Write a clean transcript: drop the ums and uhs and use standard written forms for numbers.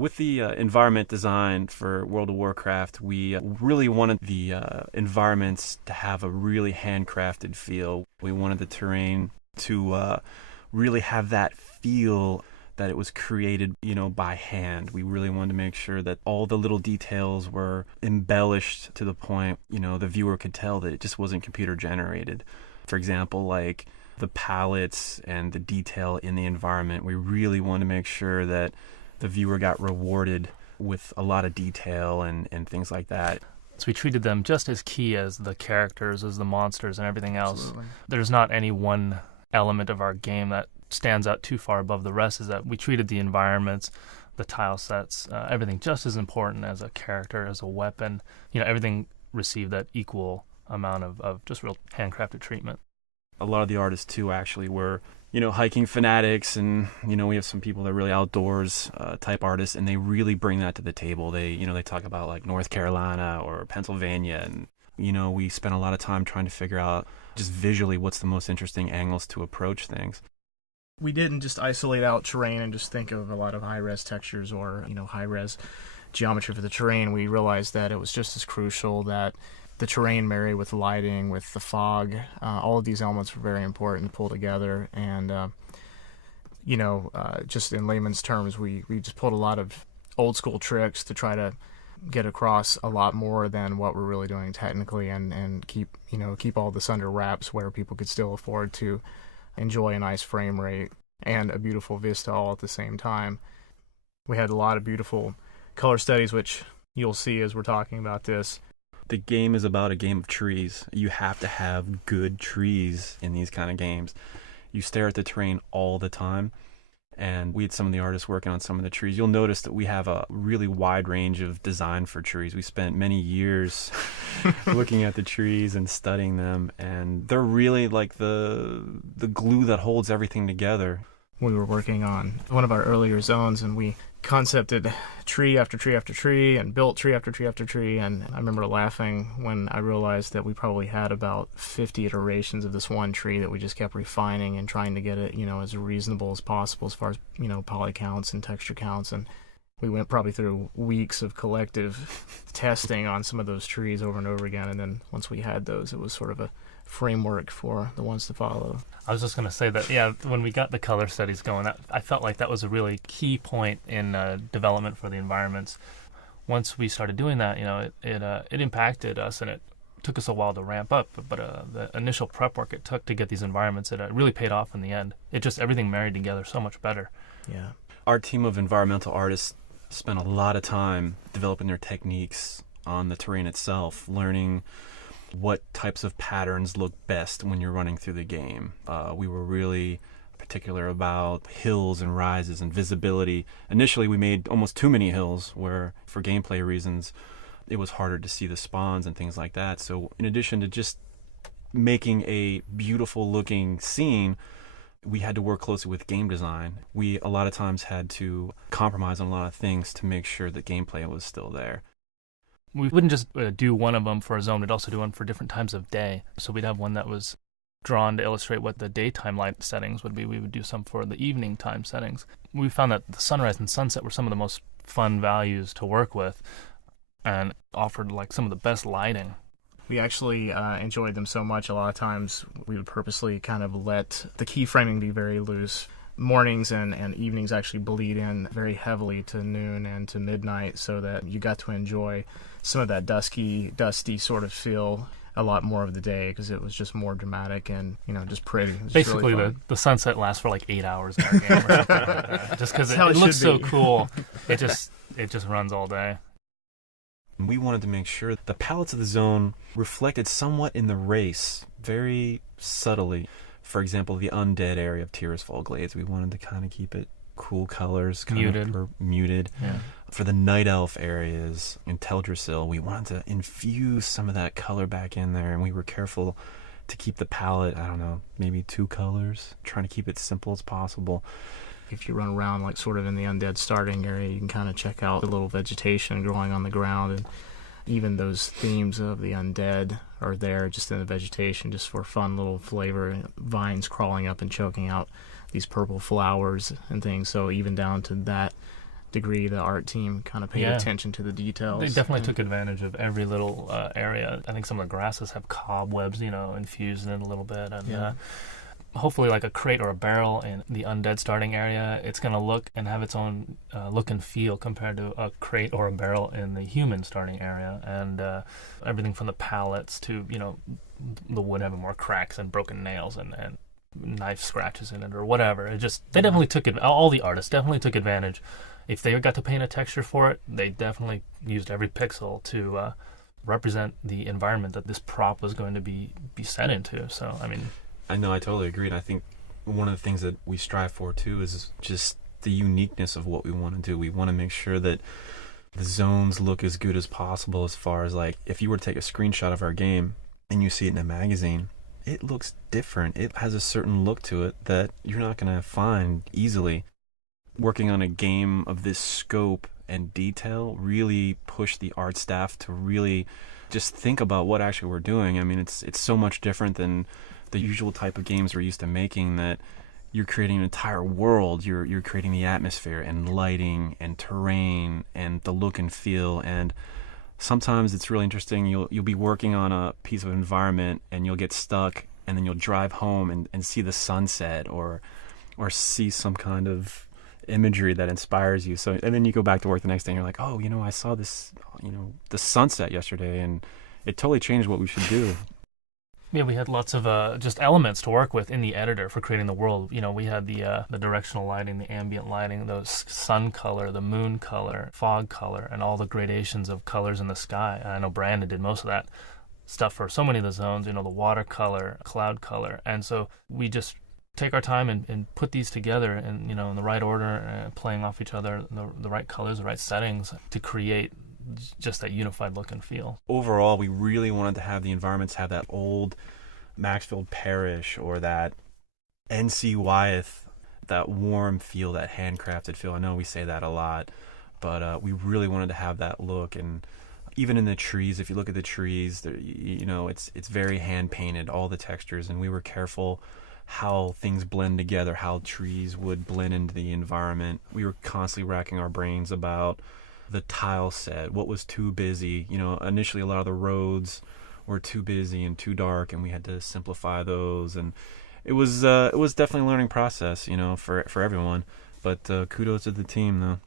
With the environment design for World of Warcraft, we really wanted the environments to have a really handcrafted feel. We wanted the terrain to really have that feel that it was created, by hand. We really wanted to make sure that all the little details were embellished to the point, the viewer could tell that it just wasn't computer generated. For example, like the palettes and the detail in the environment, we really wanted to make sure that the viewer got rewarded with a lot of detail and things like that. So we treated them just as key as the characters, as the monsters, and everything else. Absolutely. There's not any one element of our game that stands out too far above the rest. Is that we treated the environments, the tile sets, everything just as important as a character, as a weapon. Everything received that equal amount of just real handcrafted treatment. A lot of the artists, too, actually were hiking fanatics, and we have some people that are really outdoors type artists, and they really bring that to the table. They they talk about like North Carolina or Pennsylvania, and we spent a lot of time trying to figure out just visually what's the most interesting angles to approach things. We didn't just isolate out terrain and just think of a lot of high-res textures or high-res geometry for the terrain. We realized that it was just as crucial that the terrain marry with lighting, with the fog. All of these elements were very important to pull together. And, just in layman's terms, we just pulled a lot of old school tricks to try to get across a lot more than what we're really doing technically, and keep all this under wraps where people could still afford to enjoy a nice frame rate and a beautiful vista all at the same time. We had a lot of beautiful color studies, which you'll see as we're talking about this. The game is about a game of trees. You have to have good trees in these kind of games. You stare at the terrain all the time, and we had some of the artists working on some of the trees. You'll notice that we have a really wide range of design for trees. We spent many years looking at the trees and studying them, and they're really like the glue that holds everything together. We were working on one of our earlier zones, and we concepted tree after tree after tree and built tree after tree after tree. And I remember laughing when I realized that we probably had about 50 iterations of this one tree that we just kept refining and trying to get it, as reasonable as possible as far as, poly counts and texture counts. And we went probably through weeks of collective testing on some of those trees over and over again. And then once we had those, it was sort of a framework for the ones to follow. I was just going to say that, when we got the color studies going, I felt like that was a really key point in development for the environments. Once we started doing that, it impacted us, and it took us a while to ramp up. But the initial prep work it took to get these environments, it really paid off in the end. Everything married together so much better. Yeah. Our team of environmental artists spent a lot of time developing their techniques on the terrain itself, learning what types of patterns look best when you're running through the game. We were really particular about hills and rises and visibility. Initially, we made almost too many hills where, for gameplay reasons, it was harder to see the spawns and things like that. So in addition to just making a beautiful looking scene, we had to work closely with game design. We a lot of times had to compromise on a lot of things to make sure that gameplay was still there. We wouldn't just do one of them for a zone, we'd also do one for different times of day. So we'd have one that was drawn to illustrate what the daytime light settings would be. We would do some for the evening time settings. We found that the sunrise and sunset were some of the most fun values to work with and offered like some of the best lighting. We actually enjoyed them so much. A lot of times we would purposely kind of let the keyframing be very loose. Mornings and evenings actually bleed in very heavily to noon and to midnight, so that you got to enjoy some of that dusty sort of feel a lot more of the day, because it was just more dramatic and just pretty. Basically, really the sunset lasts for like 8 hours in our game or something like that. Just because it looks so cool, it just runs all day. We wanted to make sure the palettes of the zone reflected somewhat in the race, very subtly. For example, the undead area of Tirisfal Glades, we wanted to kind of keep it cool colors, muted. Yeah. For the night elf areas in Teldrassil, we wanted to infuse some of that color back in there, and we were careful to keep the palette, maybe 2 colors, trying to keep it simple as possible. If you run around like sort of in the undead starting area, you can kind of check out the little vegetation growing on the ground, and even those themes of the undead are there just in the vegetation, just for fun little flavor. Vines crawling up and choking out these purple flowers and things. So even down to that degree the art team kind of paid Yeah. attention to the details. They definitely took advantage of every little area. I think some of the grasses have cobwebs, infused in it a little bit. And Yeah. hopefully like a crate or a barrel in the undead starting area, it's going to look and have its own look and feel compared to a crate or a barrel in the human starting area. And everything from the pallets to, the wood having more cracks and broken nails and knife scratches in it or whatever. They definitely took it. All the artists definitely took advantage. If they got to paint a texture for it, they definitely used every pixel to represent the environment that this prop was going to be set into. So, I know, I totally agree. And I think one of the things that we strive for too is just the uniqueness of what we want to do. We want to make sure that the zones look as good as possible, as far as like if you were to take a screenshot of our game and you see it in a magazine, it looks different. It has a certain look to it that you're not going to find easily. Working on a game of this scope and detail really pushed the art staff to really just think about what actually we're doing. I mean, it's so much different than the usual type of games we're used to making, that you're creating an entire world. You're creating the atmosphere and lighting and terrain and the look and feel. And sometimes it's really interesting. You'll be working on a piece of environment and you'll get stuck, and then you'll drive home and see the sunset or see some kind of imagery that inspires you. So, and then you go back to work the next day and you're like, oh, I saw this, the sunset yesterday, and it totally changed what we should do. Yeah, we had lots of just elements to work with in the editor for creating the world. We had the directional lighting, the ambient lighting, the sun color, the moon color, fog color, and all the gradations of colors in the sky. And I know Brandon did most of that stuff for so many of the zones, the watercolor, cloud color. And so we just take our time and put these together and, in the right order, playing off each other, the right colors, the right settings to create just that unified look and feel. Overall, we really wanted to have the environments have that old Maxfield Parish or that NC Wyeth, that warm feel, that handcrafted feel. I know we say that a lot, but we really wanted to have that look. And even in the trees, if you look at the trees, it's very hand painted, all the textures, and we were careful how things blend together, how trees would blend into the environment. We were constantly racking our brains about the tile set, what was too busy. Initially a lot of the roads were too busy and too dark, and we had to simplify those. And it was definitely a learning process, for everyone. But kudos to the team, though.